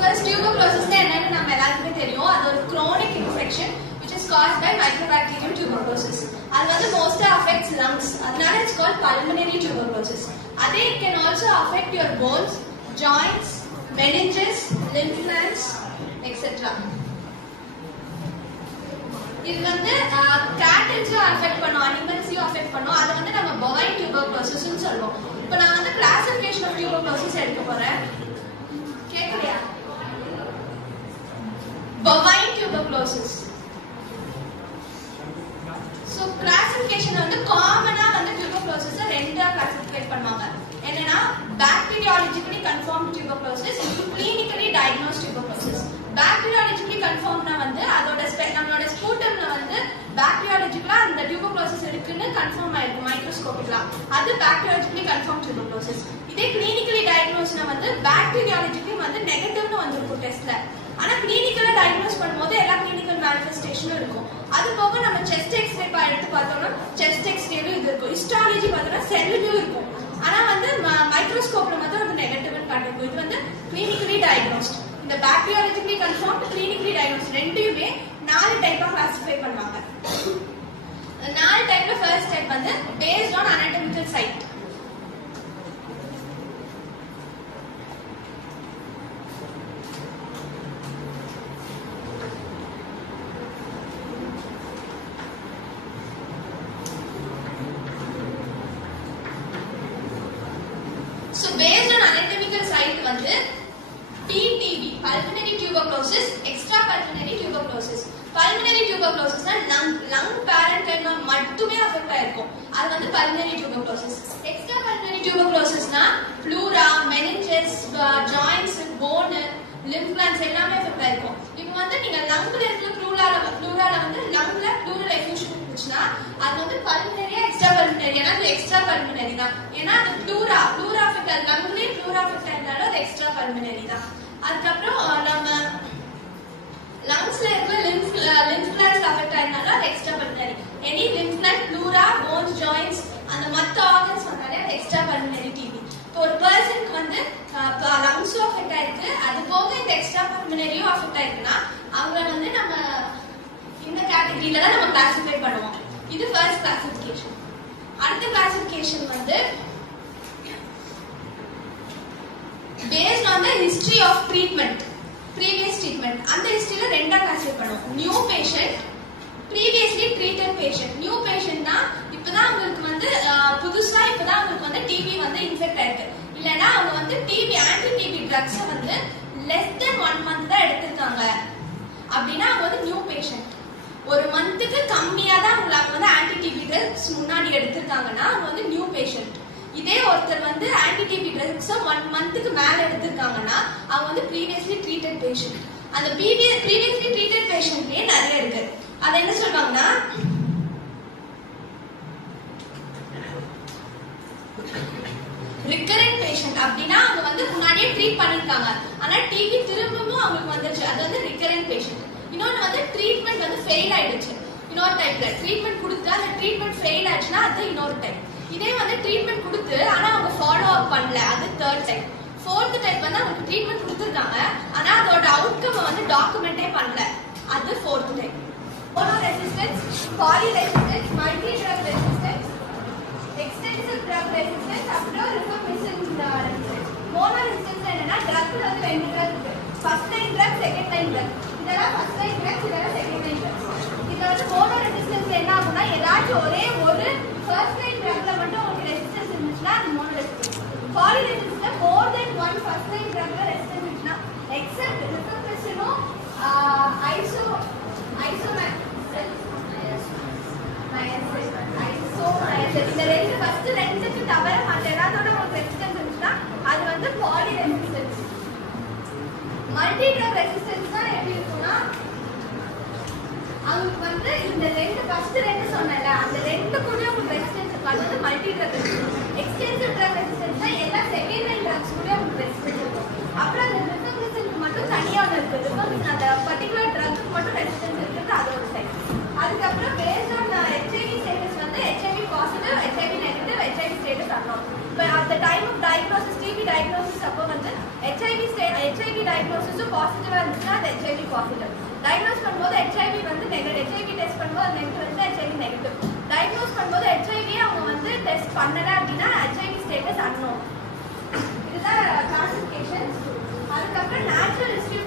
First, tuberculosis என்னன்னு நம்ம எல்லாருக்குமே தெரியும். அது ஒரு chronic infection which is caused by Mycobacterium tuberculosis. அது வந்து mostly affects lungs. அதனால it's called pulmonary tuberculosis. They can also affect your bones, joints, meninges, lymph glands, etc. இது வந்து கேட்டல்ஸையும் அஃபெக்ட் பண்ணும், அனிமல்ஸையும் அஃபெக்ட் பண்ணும். அதை வந்து நம்ம bovine tuberculosis ன்னு சொல்லுவோம். இப்போ நான் வந்து கிளாசிஃபிகேஷன் ஆஃப் tuberculosis எடுக்க போறேன். கேட்கலையா? bovine tuberculosis. So classification வந்து காமனா வந்து tuberculosis ரெண்டா கிளாசிஃபைட் பண்ணுவாங்க. என்னன்னா bacteriologically confirmed tuberculosis, clinically diagnosed tuberculosis. Bacteriologically confirmedனா வந்து அதோட நம்மளோட ஸ்பூட்டம்ல வந்து bacteriologically அந்த tuberculosis இருக்குன்னு கன்ஃபார்ம் ஆயிருக்கு மைக்ரோஸ்கோபிக்கலா. அது bacteriologically confirmed tuberculosis. இதே clinically diagnosedனா வந்து bacteriologically வந்து நெகட்டிவ்னு வந்திருக்கும் டெஸ்ட்ல. ஆனா கிளினிக்கலா டயக்னோஸ் பண்ணும்போது எல்லா கிளினிக்கல் மேனிஃபெஸ்டேஷனும் இருக்கும். அது போக நம்ம செஸ்ட் எக்ஸ்ரே எடுத்து பார்த்தோம்னா செஸ்ட் எக்ஸ்ரேலும் இது இருக்கும். ஹிஸ்டாலஜி பார்த்தோம்னா செல்லுலயும் இருக்கும். ஆனா வந்து மைக்ரோஸ்கோப்ல மட்டும் அது நெகட்டிவ்னு காட்டிருக்கும். இது வந்து கிளினிக்கலி டயக்னோஸ்ட். இந்த பாக்டீரியாலஜிக்கலி கன்ஃபார்ம்ட், கிளினிக்கலி டயக்னோஸ்ட் ரெண்டையுமே 4 டைப்பா கிளாசிஃபை பண்ணுவாங்க. 4 டைப்ல ஃபர்ஸ்ட் டைப் வந்து based on anatomical site. So based on anatomical site வந்து PTB, pulmonary tuberculosis, extrapulmonary tuberculosis. Pulmonary tuberculosis னா lung parenchyma மட்டுமே அஃபெக்ட் ஆயிருக்கும். அது வந்து pulmonary tuberculosis. Extrapulmonary tuberculosis னா pleura, meninges, joints, bone, lymph glands எல்லாமே affect ஆயிருக்கும். இப்போ வந்து நீங்க lungல இருக்கிற pleuraல வந்து lungல pleural effusion இருந்துச்சுன்னா அது வந்து pulmonary extrapulmonary. ஏன்னா அது extrapulmonary தான். ஏன்னா அது pleura அஃபெக்ட் ஆகுது. lungலயே pleura அஃபெக்ட் ஆயிருந்தாலும் அது extrapulmonary தான். அதுக்கப்புறம் நம்ம லங்ஸ்ல இருக்கிற lymph glands அஃபெக்ட் ஆயிருந்தாலும் அது extrapulmonary. any lymph gland, pleura, bones, joints அந்த மத்த ஆர்கன்ஸ் வந்தாலே அது extrapulmonary TB. இப்போ ஒரு பர்சனுக்கு வந்து லங்ஸும் அஃபெக்ட் ஆயிருக்கு, அது போக இந்த எக்ஸ்ட்ராபல்மனரியும் அஃபெக்ட் ஆயிருக்குன்னா அவங்கள வந்து நம்ம இந்த கேட்டகரியில தான் நம்ம கிளாசிஃபை பண்ணுவோம். இது ஃபர்ஸ்ட் கிளாசிஃபிகேஷன். அடுத்த கிளாசிஃபிகேஷன் வந்து based on the history of treatment, previous treatment. அந்த ஹிஸ்டரியில ரெண்டா கிளாசிஃபை பண்ணுவோம். New patient, previously treated patient. New பேஷண்ட்னா இப்பதான் உங்களுக்கு வந்து புதுசா இப்பதான் உங்களுக்கு வந்து டிபி வந்து இன்ஃபெக்ட் ஆயிருக்கு. இல்லனா அவங்க வந்து டிபி ஆன்டி டிபி ட்ரக்ஸ் வந்து லெஸ் தென் 1 மந்த் தான் எடுத்திருக்காங்க அப்படின்னா அவங்க வந்து நியூ பேஷண்ட். ஒரு மந்த்துக்கு கம்மியா தான் அவங்க வந்து ஆன்டி டிபி ட்ரக்ஸ் முன்னாடி எடுத்திருக்காங்கன்னா அவங்க வந்து நியூ பேஷண்ட். இதே ஒருத்தர் வந்து ஆன்டி டிபி ட்ரக்ஸ் 1 மந்த்துக்கு மேல எடுத்திருக்காங்கன்னா அவங்க வந்து previously treated patient. அந்த previously treated patientலயே நிறைய இருக்கு. அது என்ன சொல்றாங்கன்னா recurrent patient அப்படின்னா அவங்க வந்து முன்னாடியே ட்ரீட் பண்ணிருக்காங்க ஆனா டிபி திரும்பவும் அவங்களுக்கு வந்துச்சு. அது வந்து recurrent patient. இன்னொன்னு வந்து ட்ரீட்மெண்ட் வந்து ஃபெயில் ஆயிடுச்சு. இன்னொரு டைப்ல ட்ரீட்மெண்ட் கொடுத்து அந்த ட்ரீட்மெண்ட் ஃபெயில் ஆச்சுன்னா அது இன்னொரு டைப். இதே வந்து ட்ரீட்மெண்ட் கொடுத்து ஆனா அவங்க ஃபாலோ அப் பண்ணல, அது தேர்ட் டைப். ஃபோர்த் டைப் வந்து அவங்க ட்ரீட்மெண்ட் கொடுத்துருக்காங்க ஆனா அதோட அவுட்கம் வந்து டாக்குமெண்டே பண்ணல, அது fourth type. Mono resistance, poly resistance, multi drug resistance, extensive drug resistance, அப்புறம் ரிஃபர்மிஷன் ரெசிஸ்டன்ஸ். மோனோ ரெசிஸ்டன்ஸ் என்னன்னா ட்ரக்ல வந்து 2 ட்ரக் இருக்கு. First line drug, second line drug. இதெல்லாம் ஃபர்ஸ்ட் லைன் ட்ரக், இதெல்லாம் செகண்ட் லைன் ட்ரக். இதுல வந்து மோனோ ரெசிஸ்டன்ஸ் என்ன ஆகும்னா ஏதாச்சும் ஒரே ஒரு ஃபர்ஸ்ட் லைன் ட்ரக்ல மட்டும் உங்களுக்கு ரெசிஸ்டன்ஸ் இருந்துச்சுன்னா அது மோனோ ரெசிஸ்டன்ஸ். பாலி ரெசிஸ்டன்ஸ் மோர் தென் 1 ஃபர்ஸ்ட் லைன் ட்ரக்ல ரெசிஸ்டன்ஸ் இருந்துச்சுன்னா எக்ஸெப்ட் ரிஃபர்மிஷனும் இந்த ரெண்டு ஃபர்ஸ்ட் ரெண்டுக்கு தவிர மற்ற எல்லாத்தோட உங்களுக்கு ரெசிஸ்டன்ஸ் இருந்துச்சுன்னா அது வந்து poly resistance. Multi drug resistance தான் எப்படி இருக்கும்னா அவங்களுக்கு வந்து இந்த ரெண்டு ஃபர்ஸ்ட் ரெண்டு சொன்னல அந்த ரெண்டு கூட உங்களுக்கு ரெசிஸ்டன்ஸ் இருக்கும். அது வந்து multi drug resistance. Extensive drug resistance தான் எல்லா செகண்ட் லைன் ட்ரக்ஸ் கூட உங்களுக்கு ரெசிஸ்டன்ஸ் இருக்கும். அப்புறம் அந்த ரிஃபர்மிஷனுக்கு மட்டும் தனியா ஒன்று இருக்கு. ரிஃபர்மிஷன் அந்த பர்டிகுலர் ட்ரக்குக்கு மட்டும் ரெசிஸ்டன்ஸ் இருக்குது, அதோட சைட். அதுக்கப்புறம் பேஸ்ட் ஆன் ஹெச்ஐவி ஸ்டேட்டஸ் வந்து HIV positive, HIV negative, HIV status unknown. இப்போ அந்த time of diagnosis, TB diagnosis அப்போ வந்து ஹெச்ஐவி ஹெச்ஐவி டயக்னோசிஸும் பாசிட்டிவா இருந்துச்சுன்னா அது ஹெச்ஐவி பாசிட்டிவ். டயக்னோஸ் பண்ணும்போது ஹெச்ஐவி வந்து ஹெச்ஐவி டெஸ்ட் பண்ணும்போது அது நெகட்டிவ் வந்து ஹெச்ஐவி நெகட்டிவ். டயக்னோஸ் பண்ணும்போது ஹெச்ஐவி அவங்க வந்து டெஸ்ட் பண்ணல அப்படின்னா ஹெச்ஐவி ஸ்டேட்டஸ் அன்னோன். இதுதான் கிளாசிஃபிகேஷன். அதுக்கப்புறம் நேச்சுரல் ஹிஸ்டரி